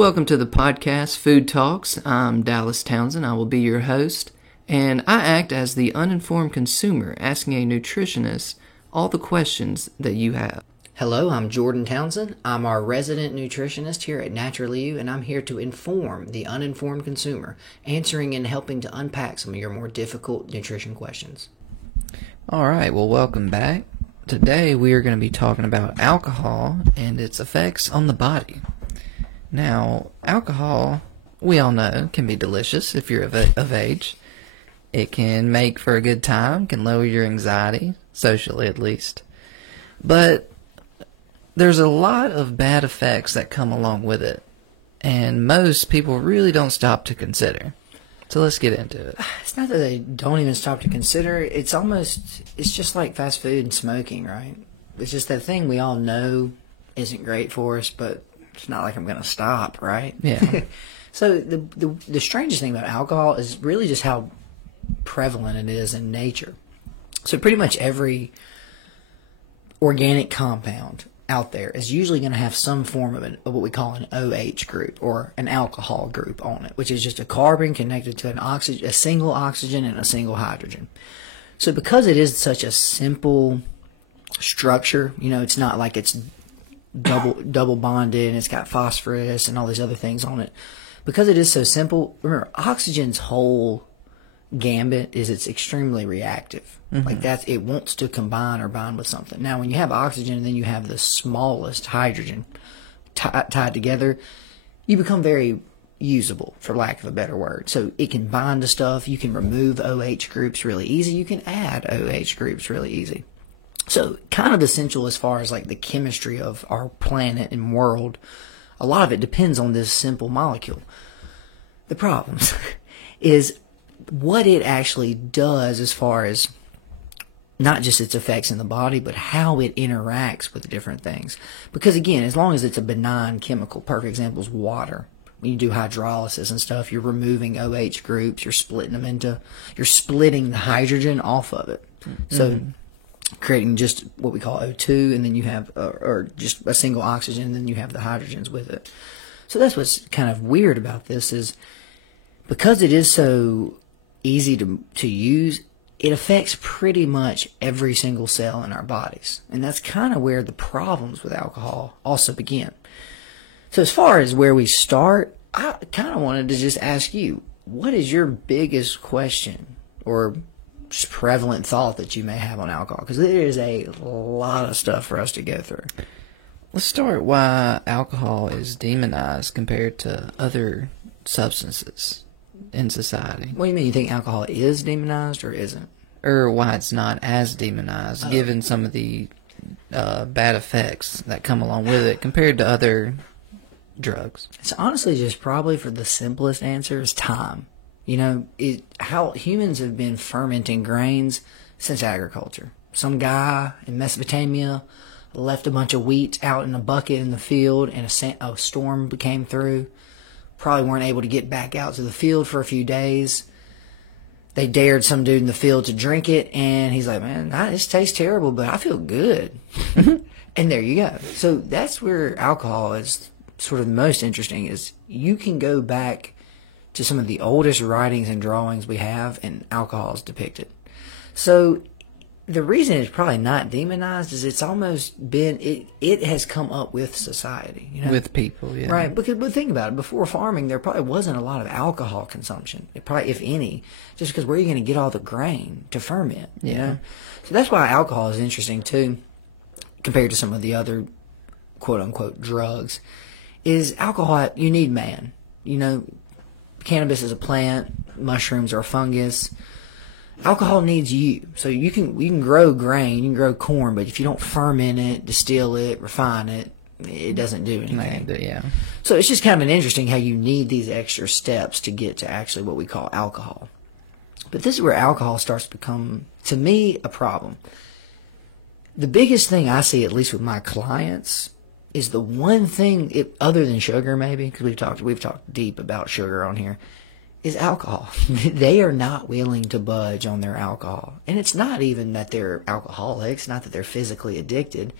Welcome to the podcast, Food Talks. I'm Dallas Townsend. I will be your host, and I act as the uninformed consumer asking a nutritionist all the questions that you have. Hello, I'm Jordan Townsend. I'm our resident nutritionist here at Naturally You, and I'm here to inform the uninformed consumer, answering and helping to unpack some of your more difficult nutrition questions. All right, well, welcome back. Today we are going to be talking about alcohol and its effects on the body. Now, alcohol, we all know, can be delicious if you're of age. It can make for a good time, can lower your anxiety, socially at least. But there's a lot of bad effects that come along with it, and most people really don't stop to consider. So let's get into it. It's not that they don't even stop to consider. It's just like fast food and smoking, right? It's just that thing we all know isn't great for us, but it's not like I'm going to stop, right? Yeah. So the strangest thing about alcohol is really just how prevalent it is in nature. So pretty much every organic compound out there is usually going to have some form of what we call an OH group or an alcohol group on it, which is just a carbon connected to a single oxygen and a single hydrogen. So because it is such a simple structure, it's not like it's double bonded and it's got phosphorus and all these other things on it. Because it is so simple, remember, oxygen's whole gambit is it's extremely reactive. Mm-hmm. Like it wants to combine or bind with something. Now, when you have oxygen and then you have the smallest hydrogen tied together, you become very usable, for lack of a better word. So it can bind to stuff. You can remove OH groups really easy. You can add OH groups really easy. So kind of essential as far as like the chemistry of our planet and world. A lot of it depends on this simple molecule. The problem is what it actually does as far as not just its effects in the body, but how it interacts with different things. Because again, as long as it's a benign chemical, perfect example is water. When you do hydrolysis and stuff, you're removing OH groups, you're splitting the hydrogen off of it. Mm-hmm. So creating just what we call O2, and then you have, or just a single oxygen, and then you have the hydrogens with it. So that's what's kind of weird about this is because it is so easy to use, it affects pretty much every single cell in our bodies. And that's kind of where the problems with alcohol also begin. So as far as where we start, I kind of wanted to just ask you, what is your biggest question or just prevalent thought that you may have on alcohol? Because there is a lot of stuff for us to go through. Let's start why alcohol is demonized compared to other substances in society. What do you mean? You think alcohol is demonized or isn't? Or why it's not as demonized, given some of the bad effects that come along with it compared to other drugs. It's honestly just probably for the simplest answer is time. How humans have been fermenting grains since agriculture. Some guy in Mesopotamia left a bunch of wheat out in a bucket in the field, and a storm came through. Probably weren't able to get back out to the field for a few days. They dared some dude in the field to drink it, and he's like, man, this tastes terrible, but I feel good. And there you go. So that's where alcohol is sort of the most interesting, is you can go back to some of the oldest writings and drawings we have, and alcohol is depicted. So the reason it's probably not demonized is it's almost been, it has come up with society. With people, yeah. Right, but think about it. Before farming, there probably wasn't a lot of alcohol consumption, probably, if any, just because where are you going to get all the grain to ferment? Yeah. So that's why alcohol is interesting, too, compared to some of the other quote-unquote drugs, is alcohol, you need man. Cannabis is a plant, mushrooms are a fungus. Alcohol needs you. So you can grow grain, you can grow corn, but if you don't ferment it, distill it, refine it, it doesn't do anything. Yeah. So it's just kind of interesting how you need these extra steps to get to actually what we call alcohol. But this is where alcohol starts to become, to me, a problem. The biggest thing I see, at least with my clients, is the one thing, other than sugar maybe, because we've talked deep about sugar on here, is alcohol. They are not willing to budge on their alcohol. And it's not even that they're alcoholics, not that they're physically addicted.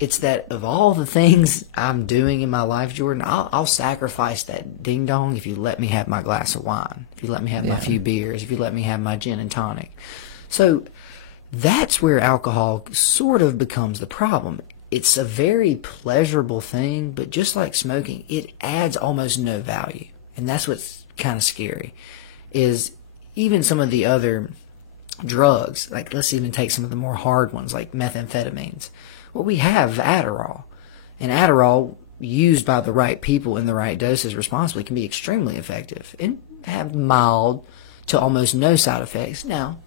It's that of all the things I'm doing in my life, Jordan, I'll sacrifice that ding dong if you let me have my glass of wine, if you let me have my few beers, if you let me have my gin and tonic. So that's where alcohol sort of becomes the problem. It's a very pleasurable thing, but just like smoking, it adds almost no value. And that's what's kind of scary, is even some of the other drugs, like let's even take some of the more hard ones like methamphetamines. Well, we have Adderall, and Adderall used by the right people in the right doses responsibly can be extremely effective and have mild to almost no side effects. Now,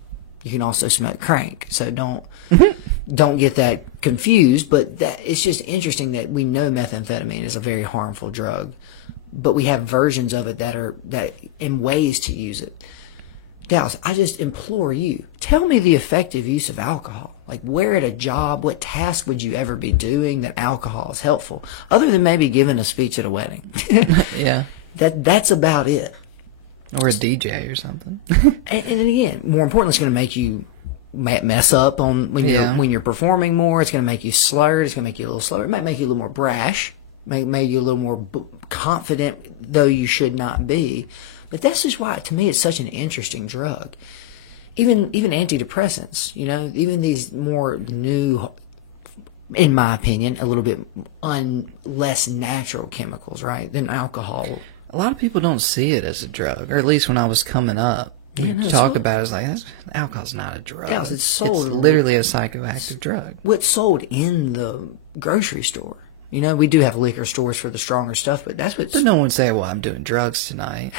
you can also smoke crank, so don't get that confused, but that it's just interesting that we know methamphetamine is a very harmful drug, but we have versions of it that in ways to use it. Dallas, I just implore you, tell me the effective use of alcohol. Like, where at a job, what task would you ever be doing that alcohol is helpful, other than maybe giving a speech at a wedding? Yeah. That's about it. Or a DJ or something. And again, more importantly, it's going to make you mess up on when you're performing more. It's going to make you slurred. It's going to make you a little slower. It might make you a little more brash. Make you a little more confident, though you should not be. But that's just why, to me, it's such an interesting drug. Even antidepressants, even these more new, in my opinion, a little bit less natural chemicals, right, than alcohol. A lot of people don't see it as a drug, or at least when I was coming up, talk about it as like, alcohol's not a drug. Yeah, it's sold. It's literally a psychoactive drug. What's sold in the grocery store. We do have liquor stores for the stronger stuff, but that's what's... But no one say, well, I'm doing drugs tonight.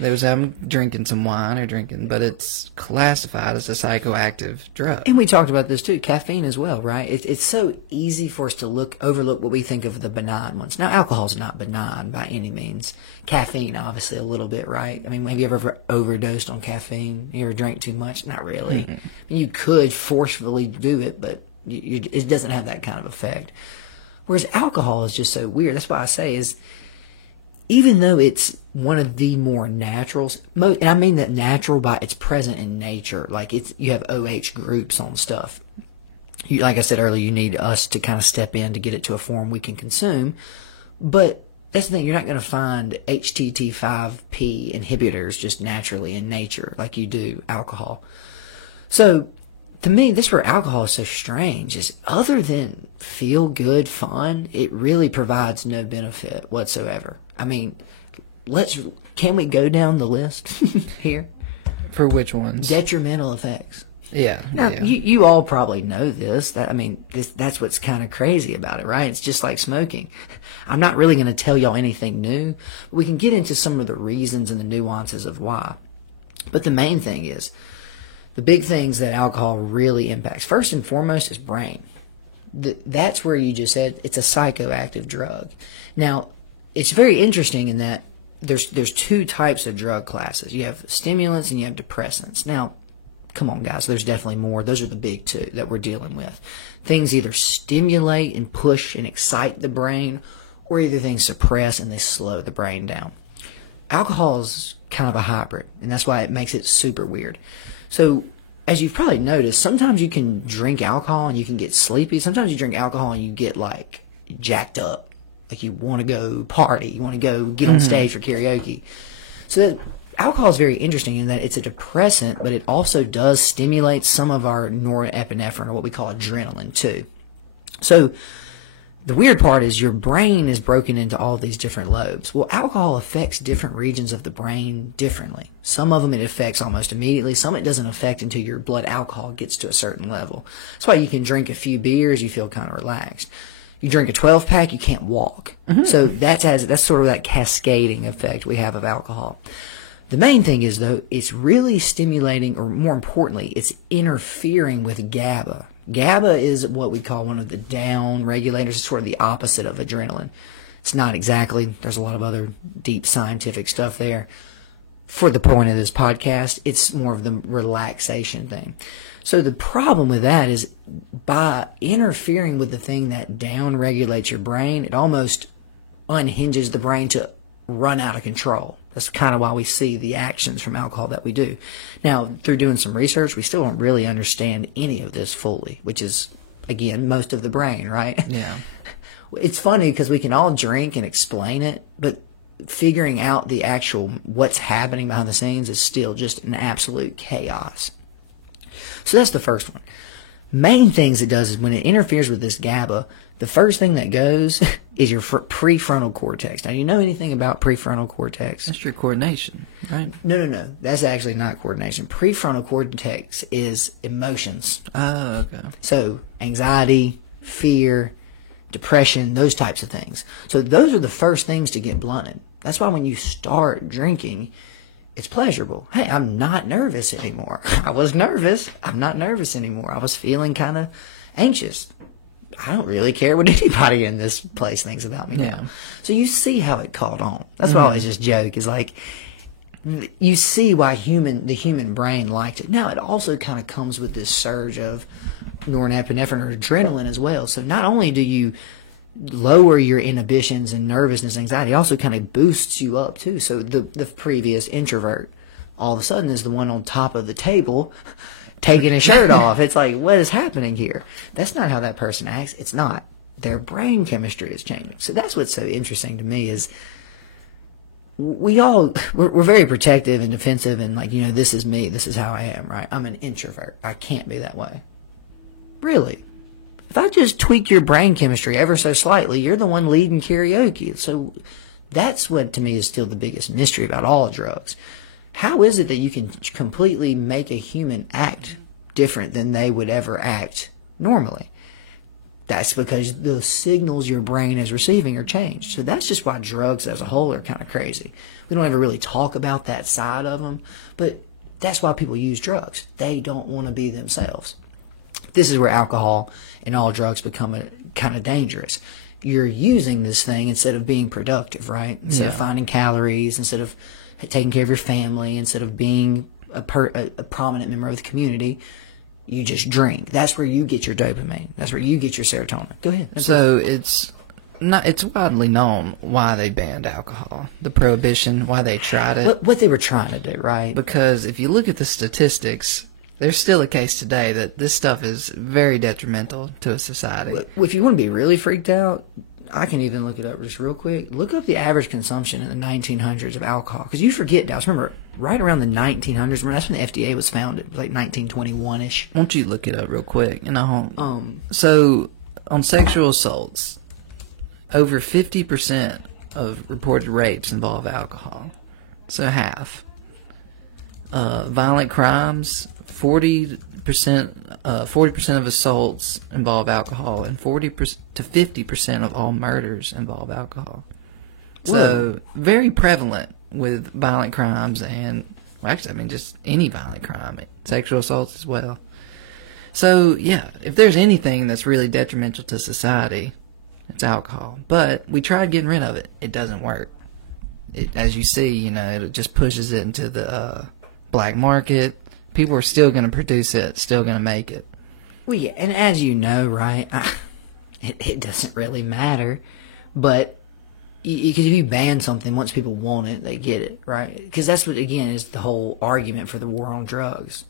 They was drinking some wine but it's classified as a psychoactive drug. And we talked about this too, caffeine as well, right? It's so easy for us to overlook what we think of the benign ones. Now, alcohol's not benign by any means. Caffeine, obviously, a little bit, right? I mean, have you ever overdosed on caffeine? You ever drank too much? Not really. Mm-hmm. I mean, you could forcefully do it, but it doesn't have that kind of effect. Whereas alcohol is just so weird. That's why I say is, even though it's one of the more naturals, and I mean that natural by it's present in nature, like you have OH groups on stuff. Like I said earlier, you need us to kind of step in to get it to a form we can consume. But that's the thing, you're not going to find HTT5P inhibitors just naturally in nature like you do alcohol. So to me, this where alcohol is so strange is, other than feel good fun, it really provides no benefit whatsoever. I mean, can we go down the list here? For which ones? Detrimental effects. Yeah. Now, yeah. You all probably know this. That's what's kind of crazy about it, right? It's just like smoking. I'm not really going to tell y'all anything new, but we can get into some of the reasons and the nuances of why. But the main thing is, the big things that alcohol really impacts, first and foremost, is brain. That's where you just said it's a psychoactive drug. Now, it's very interesting in that there's two types of drug classes. You have stimulants and you have depressants. Now, come on, guys, there's definitely more. Those are the big two that we're dealing with. Things either stimulate and push and excite the brain, or either things suppress and they slow the brain down. Alcohol is kind of a hybrid, and that's why it makes it super weird. So, as you've probably noticed, sometimes you can drink alcohol and you can get sleepy. Sometimes you drink alcohol and you get, like, jacked up. Like, you want to go party. You want to go get on stage for karaoke. So, alcohol is very interesting in that it's a depressant, but it also does stimulate some of our norepinephrine, or what we call adrenaline, too. So, the weird part is your brain is broken into all these different lobes. Well, alcohol affects different regions of the brain differently. Some of them it affects almost immediately. Some it doesn't affect until your blood alcohol gets to a certain level. That's why you can drink a few beers, you feel kind of relaxed. You drink a 12-pack, you can't walk. Mm-hmm. So that's sort of that cascading effect we have of alcohol. The main thing is, though, it's really stimulating, or more importantly, it's interfering with GABA. GABA is what we call one of the down regulators. It's sort of the opposite of adrenaline. It's not exactly. There's a lot of other deep scientific stuff there. For the point of this podcast, it's more of the relaxation thing. So the problem with that is, by interfering with the thing that down regulates your brain, it almost unhinges the brain to run out of control. That's kind of why we see the actions from alcohol that we do. Now, through doing some research, we still don't really understand any of this fully, which is, again, most of the brain, right? Yeah. It's funny because we can all drink and explain it, but figuring out the actual what's happening behind the scenes is still just an absolute chaos. So that's the first one. Main things it does is when it interferes with this GABA, the first thing that goes is your prefrontal cortex. Now, you know anything about prefrontal cortex? That's your coordination, right? No. That's actually not coordination. Prefrontal cortex is emotions. Oh, okay. So anxiety, fear, depression, those types of things. So those are the first things to get blunted. That's why when you start drinking, it's pleasurable. Hey, I'm not nervous anymore. I was nervous. I'm not nervous anymore. I was feeling kind of anxious. I don't really care what anybody in this place thinks about me now. So you see how it caught on. That's why I always just joke, is like, you see why the human brain liked it. Now, it also kind of comes with this surge of norepinephrine or adrenaline as well. So not only do you lower your inhibitions and nervousness, anxiety, it also kind of boosts you up too. So the previous introvert all of a sudden is the one on top of the table taking his shirt off. It's like, what is happening here? That's not how that person acts. It's not. Their brain chemistry is changing. So that's what's so interesting to me is we're very protective and defensive and like, this is me. This is how I am, right? I'm an introvert. I can't be that way. Really? If I just tweak your brain chemistry ever so slightly, you're the one leading karaoke. So that's what to me is still the biggest mystery about all drugs. How is it that you can completely make a human act different than they would ever act normally? That's because the signals your brain is receiving are changed. So that's just why drugs as a whole are kind of crazy. We don't ever really talk about that side of them, but that's why people use drugs. They don't want to be themselves. This is where alcohol and all drugs become kind of dangerous. You're using this thing instead of being productive, right? Instead of finding calories, instead of taking care of your family, instead of being a prominent member of the community, you just drink. That's where you get your dopamine. That's where you get your serotonin. Go ahead. So it's widely known why they banned alcohol, the prohibition, why they tried it. What they were trying to do, right? Because if you look at the statistics, there's still a case today that this stuff is very detrimental to a society. If you want to be really freaked out, I can even look it up just real quick. Look up the average consumption in the 1900s of alcohol. Because you forget, Dallas, remember, right around the 1900s, that's when the FDA was founded, like 1921-ish. Why don't you look it up real quick? So, on sexual assaults, over 50% of reported rapes involve alcohol. So half. Violent crimes, 40% of assaults involve alcohol, and 40% to 50% of all murders involve alcohol. So very prevalent with violent crimes and, just any violent crime, sexual assaults as well. So yeah, if there's anything that's really detrimental to society, it's alcohol. But we tried getting rid of it. It doesn't work. As you see, it just pushes it into the black market. People are still going to produce it, still going to make it. Well, yeah, and as you know, right, it doesn't really matter. But because if you ban something, once people want it, they get it, right? Because that's what, again, is the whole argument for the war on drugs.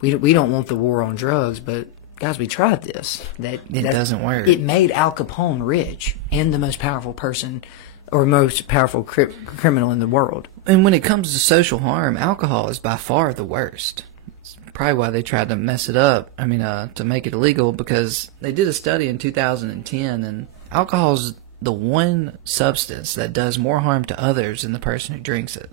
We don't want the war on drugs, but guys, we tried this. It doesn't work. It made Al Capone rich and the most powerful person or most powerful criminal in the world. And when it comes to social harm, alcohol is by far the worst. It's probably why they tried to mess it up. To make it illegal, because they did a study in 2010, and alcohol is the one substance that does more harm to others than the person who drinks it.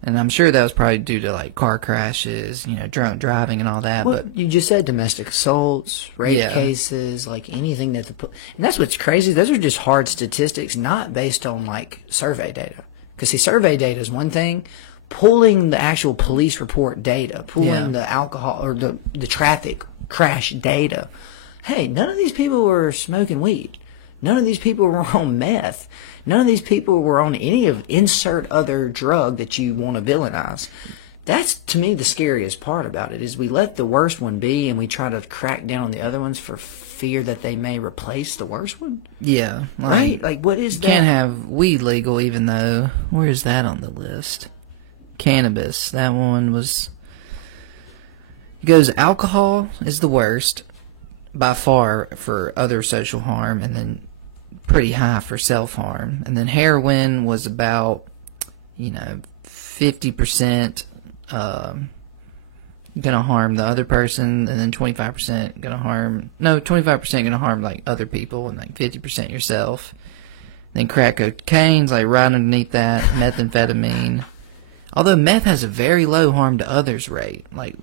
And I'm sure that was probably due to like car crashes, drunk driving and all that. Well, but you just said domestic assaults, rape cases, like anything that and that's what's crazy. Those are just hard statistics, not based on like survey data. Because see, survey data is one thing. Pulling the actual police report data, pulling the alcohol or the traffic crash data. Hey, none of these people were smoking weed. None of these people were on meth. None of these people were on any of insert other drug that you want to villainize. That's, to me, the scariest part about it, is we let the worst one be and we try to crack down on the other ones for fear that they may replace the worst one. Yeah. Right? Like, what is that? Can't have weed legal, even though, where is that on the list? Cannabis. That one was... It goes, alcohol is the worst. by far for other social harm, and then pretty high for self-harm. And then heroin was about, 50% gonna harm the other person, and then 25% gonna harm, 25% gonna harm like other people, and like 50% yourself. Then crack cocaine's like right underneath that, methamphetamine. Although meth has a very low harm to others rate, like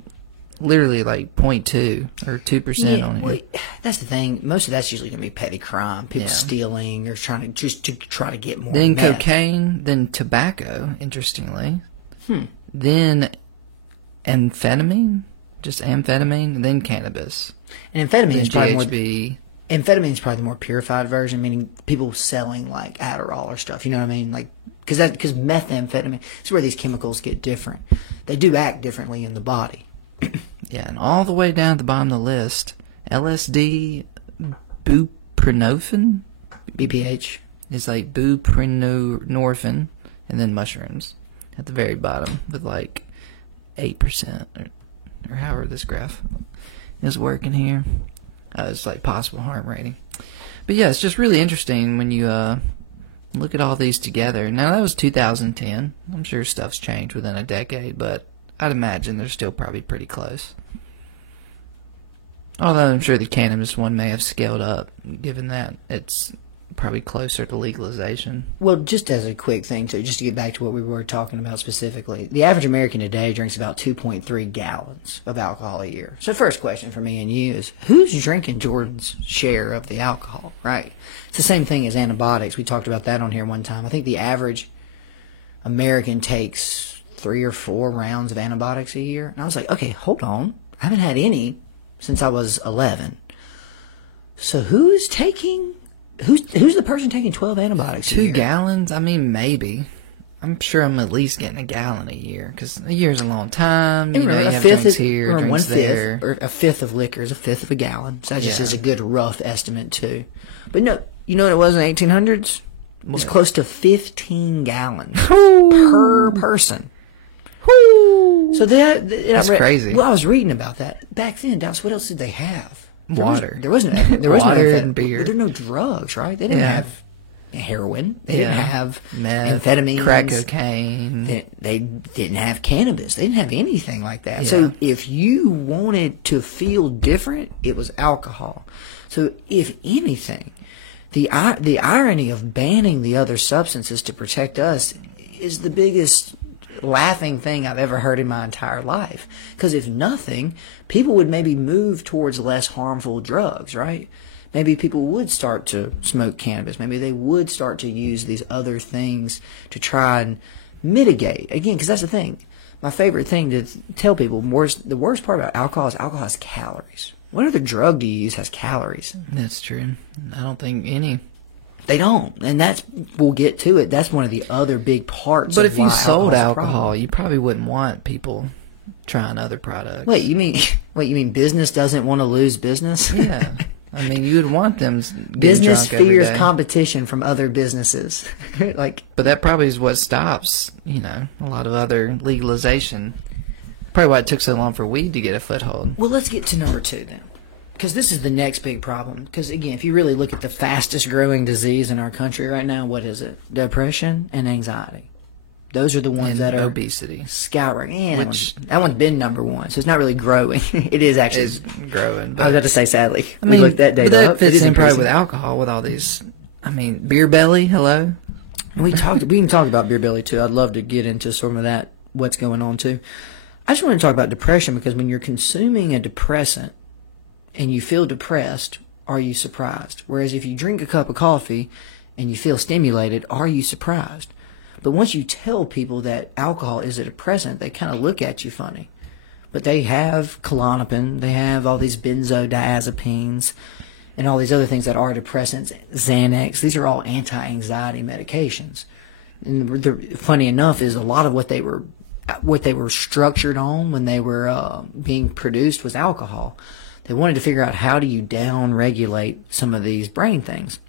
literally like 0.2 or 2% on it. That's the thing. Most of that's usually going to be petty crime, people stealing or trying to try to get more. Then meth. cocaine, then tobacco. Interestingly, then amphetamine, just amphetamine, and then cannabis. And amphetamine is probably GHB. Amphetamine is probably the more purified version, meaning people selling like Adderall or stuff. You know what I mean? Like because methamphetamine is where these chemicals get different. They do act differently in the body. Yeah, and all the way down at the bottom of the list, LSD, buprenorphine, BPH is like buprenorphine, and then mushrooms at the very bottom with like 8%, or however this graph is working here. It's like possible harm rating. But yeah, it's just really interesting when you look at all these together. Now, that was 2010. I'm sure stuff's changed within a decade, but I'd imagine they're still probably pretty close. Although I'm sure the cannabis one may have scaled up, given that it's probably closer to legalization. Well, just as a quick thing, too, just to get back to what we were talking about specifically, the average American today drinks about 2.3 gallons of alcohol a year. So first question for me and you is, who's drinking Jordan's share of the alcohol, right? It's the same thing as antibiotics. We talked about that on here one time. I think the average American takes 3 or 4 rounds of antibiotics a year. And I was like, okay, hold on. I haven't had any since I was 11. So who's the person taking 12 antibiotics a year? 2 gallons? I mean, maybe. I'm sure I'm at least getting a gallon a year, because a year's a long time. You know, you have drinks here, drinks there. Or a fifth of liquor is a fifth of a gallon. So that just is a good rough estimate, too. But no, you know what it was in the 1800s? It was close to 15 gallons per person. So that's crazy. Well, I was reading about that back then. Dallas, what else did they have? Water. There wasn't water and beer. There were no drugs, right? They didn't have heroin. They didn't have meth, amphetamines, crack cocaine. They didn't have cannabis. They didn't have anything like that. Yeah. So if you wanted to feel different, it was alcohol. So if anything, the irony of banning the other substances to protect us is the biggest laughing thing I've ever heard in my entire life. Because if nothing, people would maybe move towards less harmful drugs, right? Maybe people would start to smoke cannabis. Maybe they would start to use these other things to try and mitigate. Again, because that's the thing. My favorite thing to tell people, the worst part about alcohol has calories. What other drug do you use has calories? That's true. I don't think any. They don't, and we'll get to it. That's one of the other big parts. But if you sold alcohol, you probably wouldn't want people trying other products. Wait, you mean business doesn't want to lose business? Yeah, I mean you would want them. Business fears competition from other businesses, but that probably is what stops a lot of other legalization. Probably why it took so long for weed to get a foothold. Well, let's get to number 2 then. Because this is the next big problem. Because, again, if you really look at the fastest growing disease in our country right now, what is it? Depression and anxiety. Those are the ones that are obesity. Skyrocketing. That one's been number 1, so it's not really growing. It is actually. It's growing. I was about to say, sadly. I mean, we looked that data but that up. fits in probably with alcohol, with all these. I mean, beer belly, hello? We can talk about beer belly, too. I'd love to get into some of that, what's going on, too. I just want to talk about depression, because when you're consuming a depressant, and you feel depressed, are you surprised? Whereas if you drink a cup of coffee and you feel stimulated, are you surprised? But once you tell people that alcohol is a depressant, they kind of look at you funny. But they have Klonopin, they have all these benzodiazepines, and all these other things that are depressants, Xanax. These are all anti-anxiety medications. And funny enough is a lot of what they were structured on when they were being produced was alcohol. They wanted to figure out how do you down-regulate some of these brain things.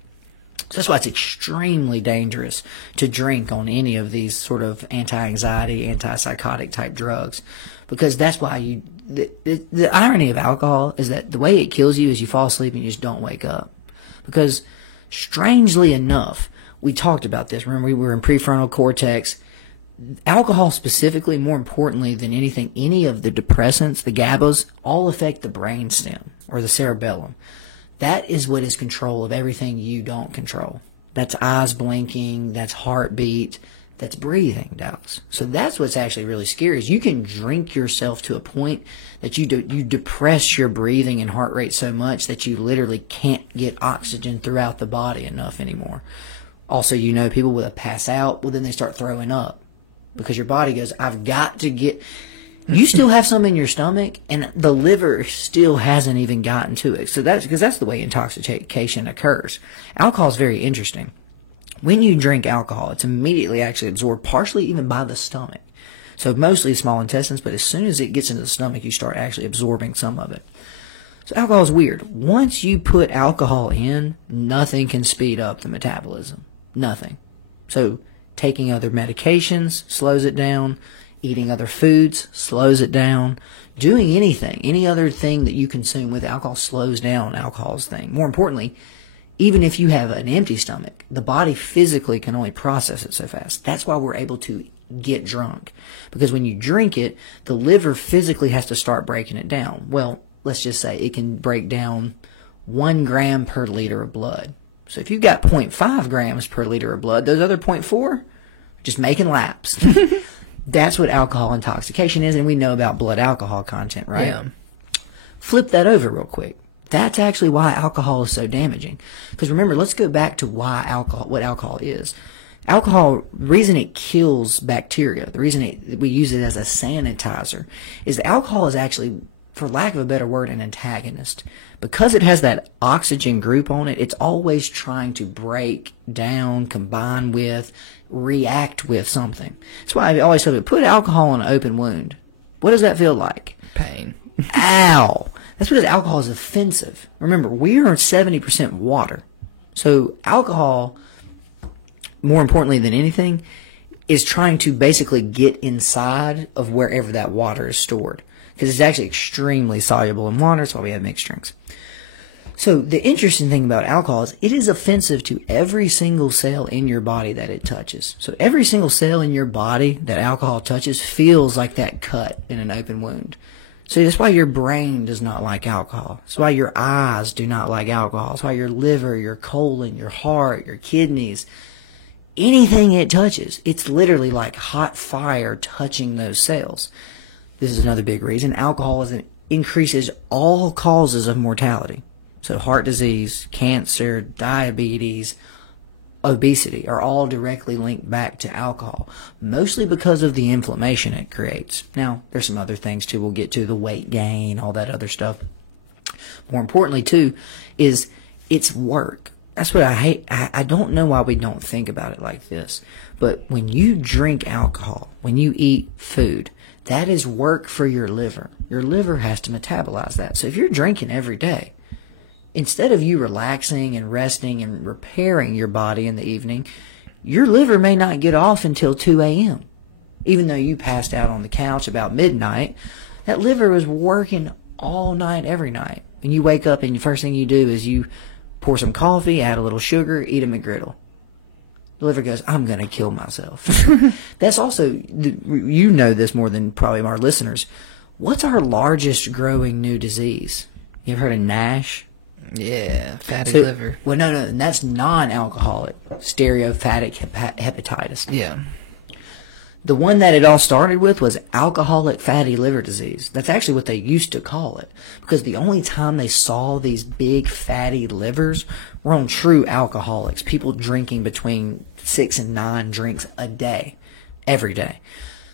So that's why it's extremely dangerous to drink on any of these sort of anti-anxiety, antipsychotic type drugs, because that's why the irony of alcohol is that the way it kills you is you fall asleep and you just don't wake up. Because strangely enough, we talked about this. Remember, we were in prefrontal cortex. Alcohol specifically, more importantly than anything, any of the depressants, the GABAs, all affect the brainstem or the cerebellum. That is what is control of everything you don't control. That's eyes blinking, that's heartbeat, that's breathing, Dallas. So that's what's actually really scary, is you can drink yourself to a point that you depress your breathing and heart rate so much that you literally can't get oxygen throughout the body enough anymore. Also, people will pass out, well, then they start throwing up because your body goes, I've got to get... You still have some in your stomach, and the liver still hasn't even gotten to it. So that's the way intoxication occurs. Alcohol is very interesting. When you drink alcohol, it's immediately actually absorbed partially even by the stomach. So mostly the small intestines, but as soon as it gets into the stomach, you start actually absorbing some of it. So alcohol is weird. Once you put alcohol in, nothing can speed up the metabolism. Nothing. So taking other medications slows it down. Eating other foods slows it down. Doing anything, any other thing that you consume with alcohol slows down alcohol's thing. More importantly, even if you have an empty stomach, the body physically can only process it so fast. That's why we're able to get drunk. Because when you drink it, the liver physically has to start breaking it down. Well, let's just say it can break down 1 gram per liter of blood. So if you've got 0.5 grams per liter of blood, those other 0.4, just making laps. That's what alcohol intoxication is, and we know about blood alcohol content, right? Yeah. Flip that over real quick. That's actually why alcohol is so damaging. Because remember, let's go back to what alcohol is. Alcohol, the reason it kills bacteria, the reason we use it as a sanitizer, is that alcohol is actually, for lack of a better word, an antagonist. Because it has that oxygen group on it, it's always trying to break down, combine with, react with something. That's why I always say, put alcohol on an open wound. What does that feel like? Pain. Ow! That's because alcohol is offensive. Remember, we are 70% water. So alcohol, more importantly than anything, is trying to basically get inside of wherever that water is stored. Because it's actually extremely soluble in water. That's why we have mixed drinks. So the interesting thing about alcohol is it is offensive to every single cell in your body that it touches. So every single cell in your body that alcohol touches feels like that cut in an open wound. So that's why your brain does not like alcohol. That's why your eyes do not like alcohol. That's why your liver, your colon, your heart, your kidneys, anything it touches, it's literally like hot fire touching those cells. This is another big reason. Alcohol increases all causes of mortality. So heart disease, cancer, diabetes, obesity are all directly linked back to alcohol, mostly because of the inflammation it creates. Now, there's some other things too we'll get to, the weight gain, all that other stuff. More importantly too, is its work. That's what I hate. I don't know why we don't think about it like this. But when you drink alcohol, when you eat food, that is work for your liver. Your liver has to metabolize that. So if you're drinking every day, instead of you relaxing and resting and repairing your body in the evening, your liver may not get off until 2 a.m. Even though you passed out on the couch about midnight, that liver was working all night, every night. And you wake up and the first thing you do is you pour some coffee, add a little sugar, eat a McGriddle. The liver goes, I'm going to kill myself. That's also, you know this more than probably our listeners. What's our largest growing new disease? You ever heard of NASH? Yeah, fatty liver. Well, no, that's non-alcoholic stereophatic hepatitis. Yeah. The one that it all started with was alcoholic fatty liver disease. That's actually what they used to call it, because the only time they saw these big fatty livers were on true alcoholics, people drinking between 6 and 9 drinks a day, every day.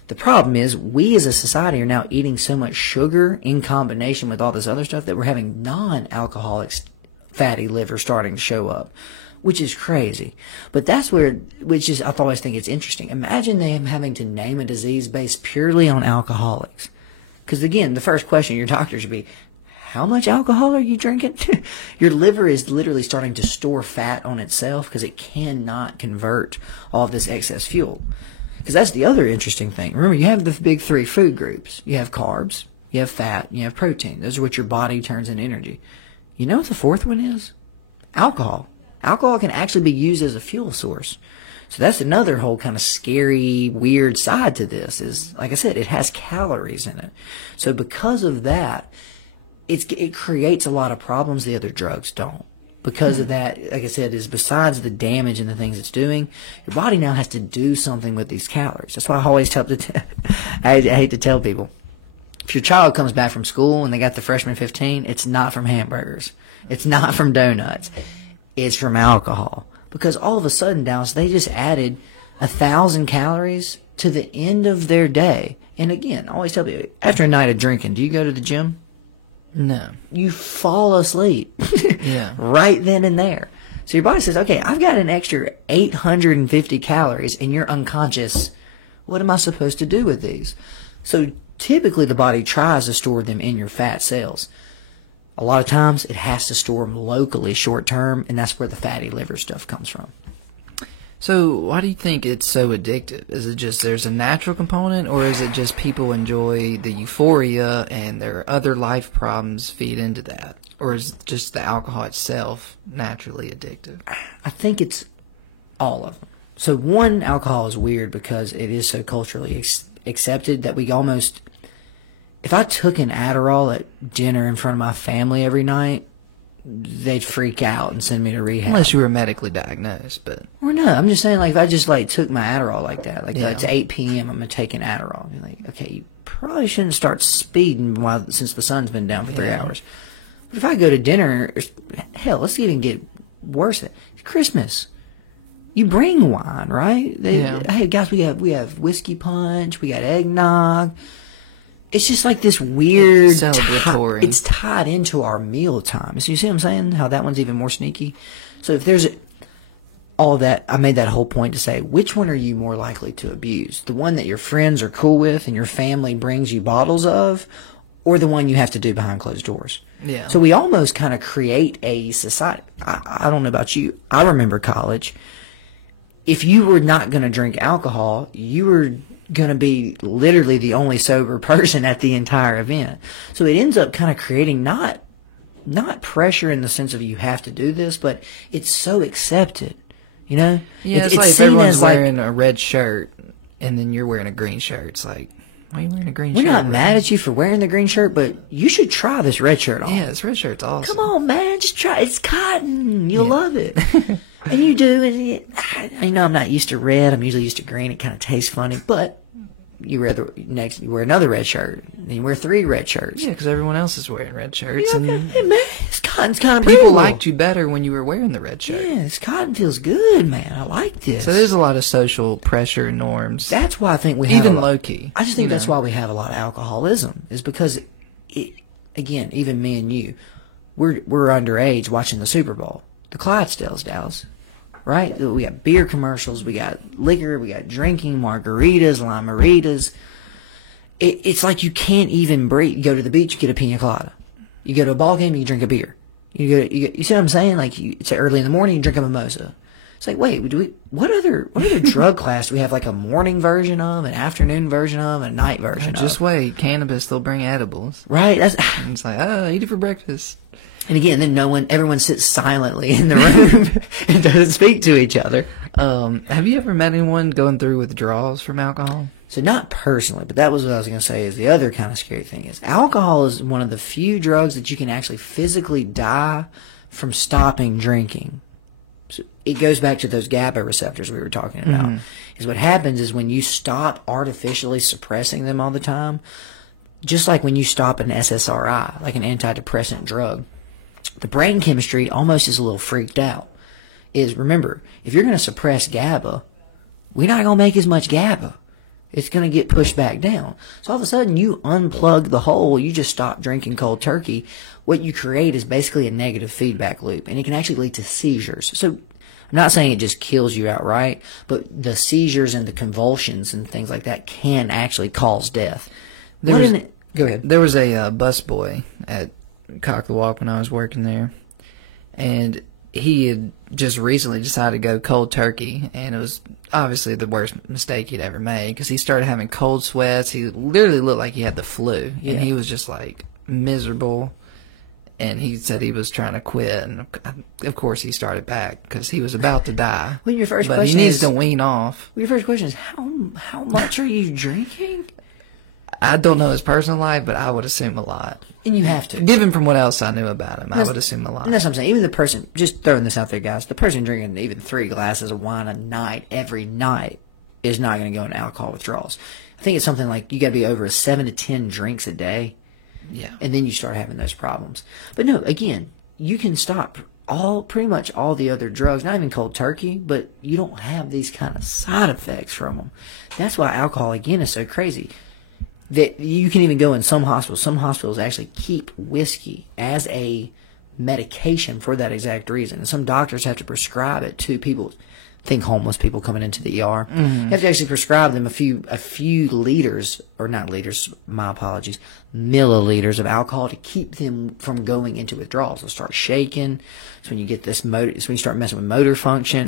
The problem is we as a society are now eating so much sugar in combination with all this other stuff that we're having non-alcoholic fatty liver starting to show up, which is crazy. But that's where, I always think it's interesting. Imagine them having to name a disease based purely on alcoholics. Because again, the first question your doctor should be, how much alcohol are you drinking? Your liver is literally starting to store fat on itself because it cannot convert all of this excess fuel. Because that's the other interesting thing. Remember, you have the big three food groups. You have carbs, you have fat, and you have protein. Those are what your body turns into energy. You know what the fourth one is? Alcohol. Alcohol can actually be used as a fuel source. So that's another whole kind of scary, weird side to this is, like I said, it has calories in it. So because of that, it creates a lot of problems the other drugs don't. Because of that, like I said, is besides the damage and the things it's doing, your body now has to do something with these calories. That's why I always tell I hate to tell people, if your child comes back from school and they got the freshman 15, it's not from hamburgers. It's not from donuts. It's from alcohol. Because all of a sudden, Dallas, they just added 1,000 calories to the end of their day. And again, I always tell people, after a night of drinking, do you go to the gym? No. You fall asleep. Yeah. Right then and there. So your body says, okay, I've got an extra 850 calories and you're unconscious. What am I supposed to do with these? So typically the body tries to store them in your fat cells. A lot of times it has to store them locally short term, and that's where the fatty liver stuff comes from. So why do you think it's so addictive? Is it just there's a natural component, or is it just people enjoy the euphoria and their other life problems feed into that? Or is just the alcohol itself naturally addictive? I think it's all of them. So one, alcohol is weird because it is so culturally accepted that we almost... If I took an Adderall at dinner in front of my family every night, they'd freak out and send me to rehab. Unless you were medically diagnosed, but... Or no, I'm just saying, like, if I just, like, took my Adderall like that, like, Yeah. it's 8 p.m., I'm going to take an Adderall. You're like, okay, you probably shouldn't start speeding since the sun's been down for 3 Yeah. hours. But if I go to dinner, hell, let's even get worse. It's Christmas. You bring wine, right? Yeah. Hey, guys, we have whiskey punch, we got eggnog. It's just like this weird... It's celebratory. It's tied into our meal time. So you see what I'm saying? How that one's even more sneaky? So if there's all that, I made that whole point to say, which one are you more likely to abuse? The one that your friends are cool with and your family brings you bottles of, or the one you have to do behind closed doors? Yeah. So we almost kind of create a society. I don't know about you. I remember college. If you were not going to drink alcohol, you were going to be literally the only sober person at the entire event. So it ends up kind of creating not pressure in the sense of you have to do this, but it's so accepted, you know? Yeah, it's like if seen everyone's as, like, wearing a red shirt and then you're wearing a green shirt. It's like, why are you wearing a green we're shirt? not bro? mad at you for wearing the green shirt, but you should try this red shirt on. Yeah, this red shirt's awesome. Come on, man, just try. It's cotton. You'll love it. And you do. And I know I'm not used to red. I'm usually used to green. It kind of tastes funny, but you wear another red shirt, and you wear 3 red shirts. Yeah, because everyone else is wearing red shirts, You know, and hey, man, it's cotton's kind of people breathable. liked you better when you were wearing the red shirt. Yeah, this cotton feels good, man. I like this. So there's a lot of social pressure and norms, That's why I think we have even a lot- low key. I just think that's why we have a lot of alcoholism, is because again, even me and you, we're underage watching the Super Bowl, the Clydesdales, Dallas, right? We got beer commercials, we got liquor, we got drinking, margaritas, limeritas. It's like you can't even breathe. You go to the beach, you get a pina colada. You go to a ball game, you drink a beer. You see what I'm saying? Like it's early in the morning, you drink a mimosa. It's like, wait, what other drug class do we have, like a morning version of, an afternoon version of, and a night version Just of? wait, cannabis, they'll bring edibles. Right? And it's like, oh, eat it for breakfast. And again, then everyone sits silently in the room and doesn't speak to each other. Have you ever met anyone going through withdrawals from alcohol? So not personally, but that was what I was going to say is the other kind of scary thing is alcohol is one of the few drugs that you can actually physically die from stopping drinking. So it goes back to those GABA receptors we were talking about. Is what happens is when you stop artificially suppressing them all the time, just like when you stop an SSRI, like an antidepressant drug, the brain chemistry almost is a little freaked out. Remember, if you're going to suppress GABA, we're not going to make as much GABA. It's going to get pushed back down. So all of a sudden, you unplug the hole, you just stop drinking cold turkey. What you create is basically a negative feedback loop, and it can actually lead to seizures. So I'm not saying it just kills you outright, but the seizures and the convulsions and things like that can actually cause death. Go ahead. There was a There was a busboy at Cock the Walk when I was working there, and he had just recently decided to go cold turkey, and it was obviously the worst mistake he'd ever made because he started having cold sweats. He literally looked like he had the flu, and he was just like miserable. And he said he was trying to quit, and of course he started back because he was about to die. Well, your first but question he needs is, to wean off. Your first question is how much are you drinking? I don't know his personal life, but I would assume a lot. And you have to. Given from what else I knew about him, I would assume a lot. And that's what I'm saying. Even the person, just throwing this out there, guys, the person drinking even 3 glasses of wine a night, every night, is not going to go into alcohol withdrawals. I think it's something like you got to be over 7 to 10 drinks a day. Yeah. And then you start having those problems. But no, again, you can stop pretty much all the other drugs, not even cold turkey, but you don't have these kind of side effects from them. That's why alcohol, again, is so crazy. That you can even go in some hospitals. Some hospitals actually keep whiskey as a medication for that exact reason. And some doctors have to prescribe it to people. Think homeless people coming into the ER. You have to actually prescribe them a few liters, or not liters, my apologies, milliliters of alcohol to keep them from going into withdrawals. They'll start shaking. It's when you get this motor. It's when you start messing with motor function.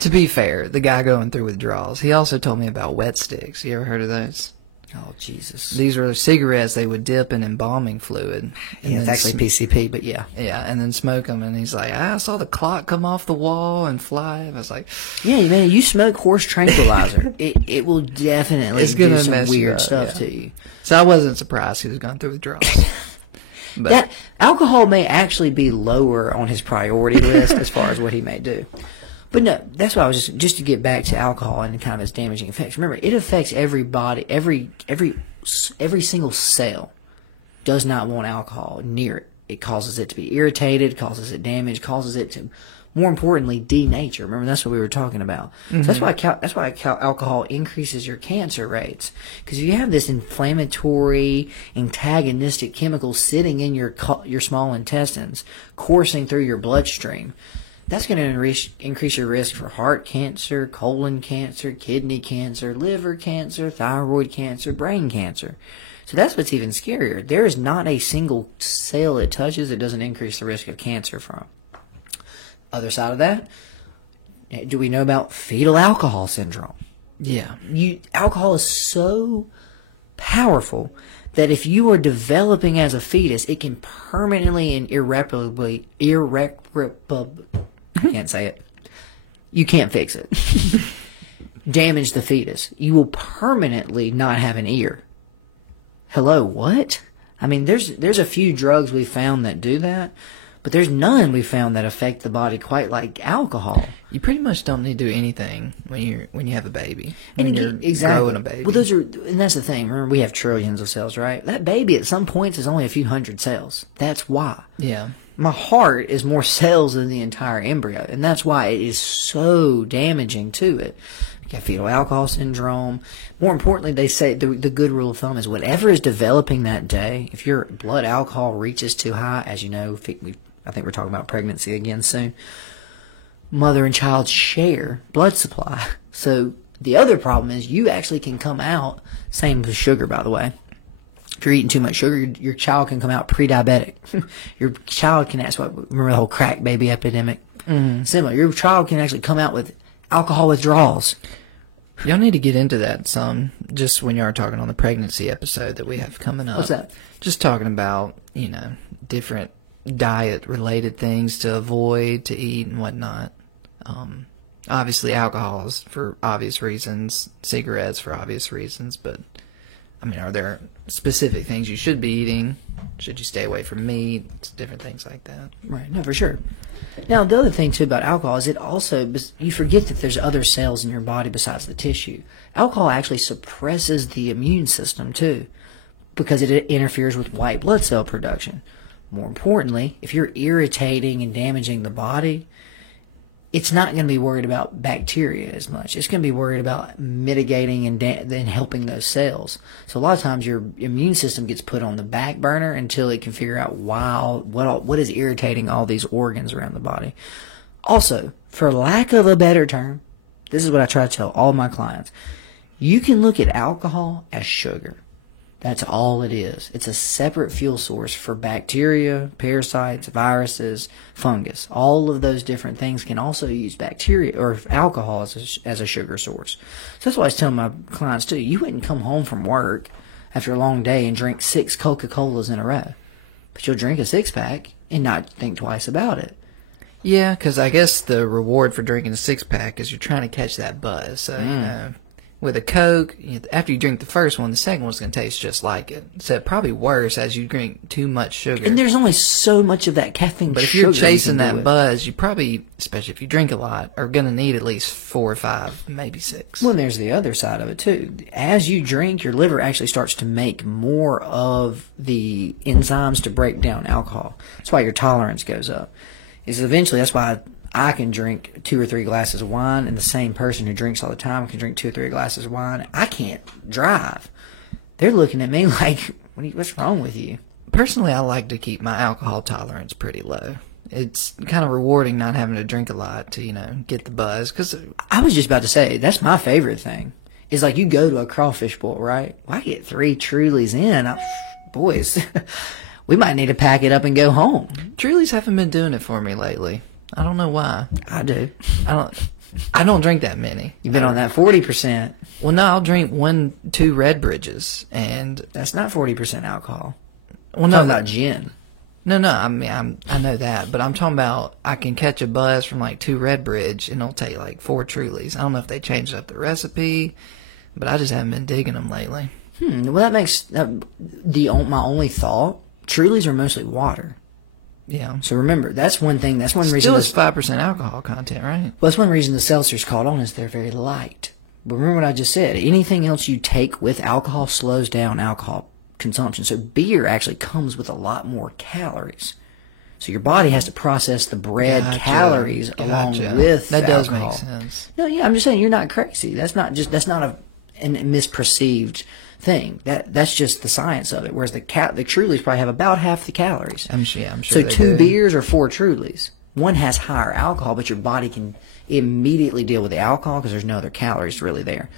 To be fair, the guy going through withdrawals, he also told me about wet sticks. You ever heard of those? Oh, Jesus. These were cigarettes they would dip in embalming fluid. Yeah, it's actually PCP, but yeah. Yeah, and then smoke them. And he's like, I saw the clock come off the wall and fly. And I was like, yeah, man, you smoke horse tranquilizer. it will definitely do some weird stuff to you. So I wasn't surprised he was going through withdrawals. But that alcohol may actually be lower on his priority list as far as what he may do. But no, that's why I was just to get back to alcohol and kind of its damaging effects. Remember, it affects everybody, every single cell does not want alcohol near it. It causes it to be irritated, causes it damage, causes it to, more importantly, denature. Remember, that's what we were talking about. So that's why alcohol increases your cancer rates, because if you have this inflammatory, antagonistic chemical sitting in your small intestines, coursing through your bloodstream. That's going to increase your risk for heart cancer, colon cancer, kidney cancer, liver cancer, thyroid cancer, brain cancer. So that's what's even scarier. There is not a single cell it touches that doesn't increase the risk of cancer from. Other side of that, do we know about fetal alcohol syndrome? yeah. Alcohol is so powerful that if you are developing as a fetus, it can permanently and irreparably I can't say it. You can't fix it. Damage the fetus. You will permanently not have an ear. Hello, what? I mean, there's a few drugs we found that do that, but there's none we found that affect the body quite like alcohol. You pretty much don't need to do anything when you have a baby. And When you're growing a baby. Well, and that's the thing. Remember, we have trillions of cells, right? That baby at some points is only a few hundred cells. That's why. Yeah. My heart is more cells than the entire embryo, and that's why it is so damaging to it. You got fetal alcohol syndrome. More importantly, they say the good rule of thumb is whatever is developing that day, if your blood alcohol reaches too high, as you know, I think we're talking about pregnancy again soon, mother and child share blood supply. So the other problem is you actually can come out, same with sugar, by the way. If you're eating too much sugar, your child can come out pre-diabetic. Your child can, remember the whole crack baby epidemic? Similar. Your child can actually come out with alcohol withdrawals. Y'all need to get into that some, just when you are talking on the pregnancy episode that we have coming up. What's that? Just talking about, different diet-related things to avoid, to eat, and whatnot. Obviously, alcohol is for obvious reasons, cigarettes for obvious reasons, but, are there specific things you should be eating? Should you stay away from meat? It's different things like that. Right, no, for sure. Now, the other thing, too, about alcohol is you forget that there's other cells in your body besides the tissue. Alcohol actually suppresses the immune system, too, because it interferes with white blood cell production. More importantly, if you're irritating and damaging the body, it's not going to be worried about bacteria as much. It's going to be worried about mitigating and then helping those cells. So a lot of times your immune system gets put on the back burner until it can figure out what is irritating all these organs around the body. Also, for lack of a better term, this is what I try to tell all my clients. You can look at alcohol as sugar. That's all it is. It's a separate fuel source for bacteria, parasites, viruses, fungus. All of those different things can also use bacteria or alcohol as a sugar source. So that's why I was telling my clients too, you wouldn't come home from work after a long day and drink 6 Coca-Colas in a row. But you'll drink a 6-pack and not think twice about it. Yeah, because I guess the reward for drinking a 6-pack is you're trying to catch that buzz. So, you know, with a Coke, after you drink the first one, the second one's going to taste just like it. So probably worse as you drink too much sugar. And there's only so much of that caffeine But if sugar you're chasing you can do that with. buzz, you probably, especially if you drink a lot, are going to need at least 4 or 5, maybe 6. Well, there's the other side of it too. As you drink, your liver actually starts to make more of the enzymes to break down alcohol. That's why your tolerance goes up. That's why I can drink 2 or 3 glasses of wine, and the same person who drinks all the time can drink 2 or 3 glasses of wine. I can't drive. They're looking at me like, what's wrong with you? Personally, I like to keep my alcohol tolerance pretty low. It's kind of rewarding not having to drink a lot to, get the buzz. Because I was just about to say, that's my favorite thing. Is like you go to a crawfish boil, right? Well, I get 3 Trulies in. Boys, we might need to pack it up and go home. Trulies haven't been doing it for me lately. I don't know why. I do. I don't drink that many. You've been on that 40%. Well, no, I'll drink 2 Red Bridges, and That's not 40% alcohol. well, I'm no, talking about gin. no. I mean, I know that, but I'm talking about I can catch a buzz from like 2 Red Bridge, and it'll take like 4 Trulies. I don't know if they changed up the recipe, but I just haven't been digging them lately. Well, that makes my only thought. Trulies are mostly water. Yeah. So remember, that's one thing. That's one reason. Still, it's 5% alcohol content, right? Well, that's one reason the seltzer's caught on is they're very light. But remember what I just said. Anything else you take with alcohol slows down alcohol consumption. So beer actually comes with a lot more calories. So your body has to process the bread calories along with that the does alcohol. make sense. No, yeah, I'm just saying you're not crazy. That's not a misperceived thing. That's just the science of it. Whereas the Trulies probably have about half the calories. I'm sure So they 2 do. beers or 4 Trulies. One has higher alcohol, but your body can immediately deal with the alcohol because there's no other calories really there.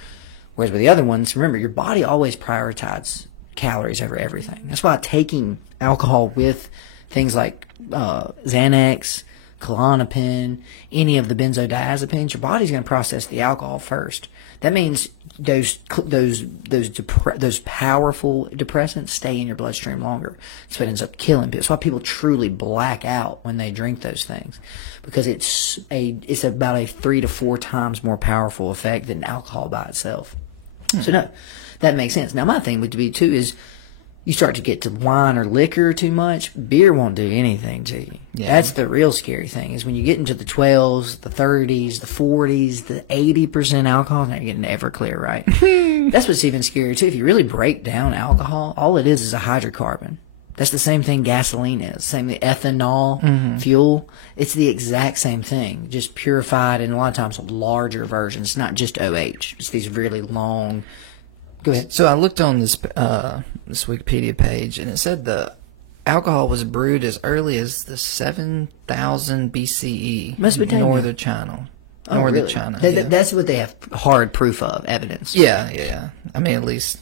Whereas with the other ones, remember, your body always prioritizes calories over everything. That's why taking alcohol with things like Xanax, Klonopin, any of the benzodiazepines, your body's going to process the alcohol first. That means those powerful depressants stay in your bloodstream longer. So it ends up killing people. That's why people truly black out when they drink those things, because it's about a 3 to 4 times more powerful effect than alcohol by itself. So no, that makes sense. Now my thing would be too is you start to get to wine or liquor too much, beer won't do anything to you. Yeah. That's the real scary thing, is when you get into the 12s, the 30s, the 40s, the 80% alcohol, now you're getting Everclear, right? That's what's even scarier too. If you really break down alcohol, all it is a hydrocarbon. That's the same thing gasoline is. Same the ethanol fuel. It's the exact same thing, just purified and a lot of times larger versions. It's not just OH. It's these really long. Go ahead. So I looked on this Wikipedia page, and it said the alcohol was brewed as early as the 7000 BCE Mesopotamia. Northern China. Oh, Northern really? China. That's what they have hard proof of, evidence. Yeah. I mean, at least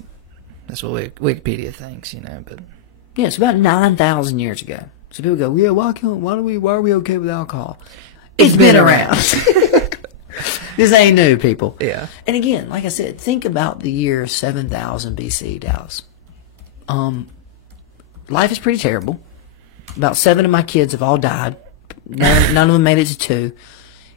that's what Wikipedia thinks, but Yeah, it's about 9,000 years ago. So people go, yeah, why are we okay with alcohol? It's been around. This ain't new, people. Yeah. And again, like I said, think about the year 7000 BC, Dallas. Life is pretty terrible. About 7 of my kids have all died. None of them made it to 2.